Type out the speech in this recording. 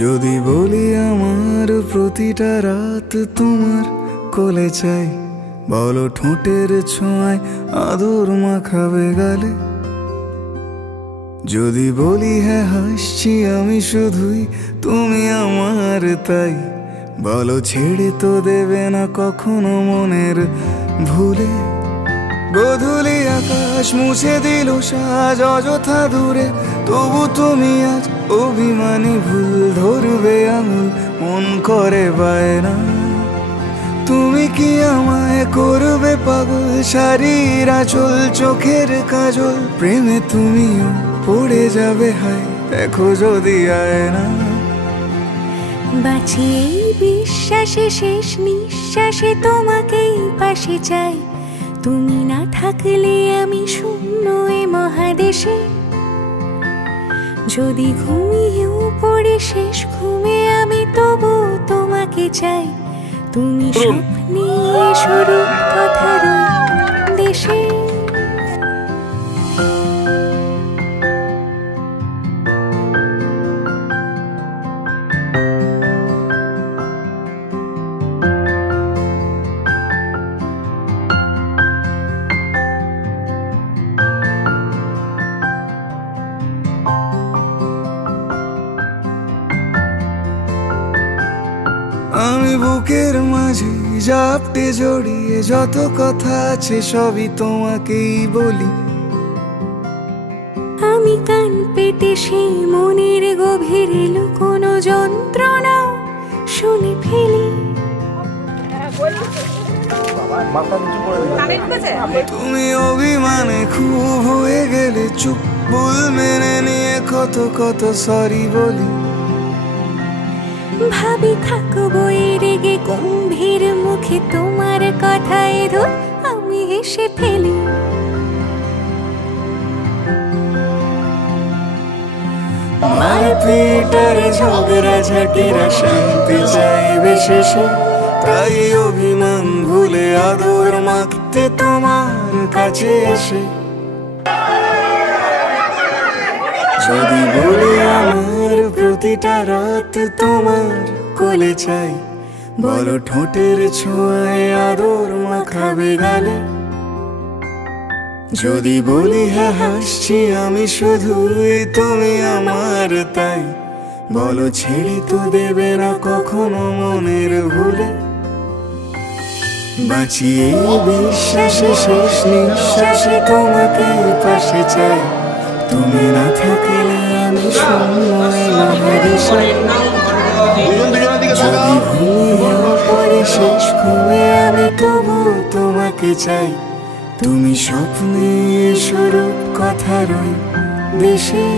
যদি বলি আমার প্রতিটা রাত তোমার কোলে চাই, বলো ঠোঁটের ছোঁয়ায় আদর মাখাবে গালে। যদি বলি হ্যাঁ হাসছি আমি শুধুই, তুমি আমার তাই, বলো ছেড়ে তো দেবে না কখনো মনের ভুলে। গোধূলি আকাশ মুছে দিল সাজ অযথা দূরে, তবু তুমি আজ অভিমানী ভুল ধরবে আঙুল, মন করে বায়না। তুমি কি আমায় করবে পাগল, শাড়ির আঁচল চোখের কাজল, প্রেমে তুমিও পড়ে যাবে হায় দেখো যদি আয়না। বাঁচি এই বিশ্বাসে শেষ নিঃশ্বাসে তোমাকেই পাশে চাই, তুমি না থাকলে আমি শূন্য এ মহাদেশে। যদি ঘুমিয়েও পড়ে শেষ ঘুমে আমি তবু তোমাকে চাই, তুমি স্বপ্নে স্বরূপ কথার দেশে। আমি বুকের মাঝে জাপটে জড়িয়ে যত কথা আছে সবই তোমাকেই বলি। আমি কান পেতে সেই মনের গভীরে লুকোনো যন্ত্রণা শুনে ফেলি। তুমি অভিমানে খুব হয়ে গেলে চুপ, ভুল মেনে নিয়ে কত কত সরি বলি। ভাবি থাকবো রেগে গম্ভীর মুখে তোমার কথায় ধর আমি হেসে ফেলি। মারপিটার ঝগড়া ঝাঁটিরা শান্তি চাইবে শেষে, তাই অভিমান ভুলে আদর মাখতে তোমার কাছে এসে। যদি বলি আমার প্রতিটা রাত তোমার কোলে চাই, বলো ঠোঁটের ছোঁয়ায় আদর মাখাবে গালে। যদি বলি হ্যাঁ হাসছি আমি শুধুই, তুমি আমার তাই, বলো ছেড়ে তো দেবে না কখনো মনের ভুলে। বাঁচি এই বিশ্বাসে শেষ নিঃশ্বাসে তোমাকে পাশে চাই, তুমি না থাকলে আমি শূন্য মহাদেশে। যদি ঘুমিয়ে পড়ে শেষ ঘুমে আমি তবু তোমাকে চাই, তুমি স্বপ্নে স্বরূপ কথার দেশে।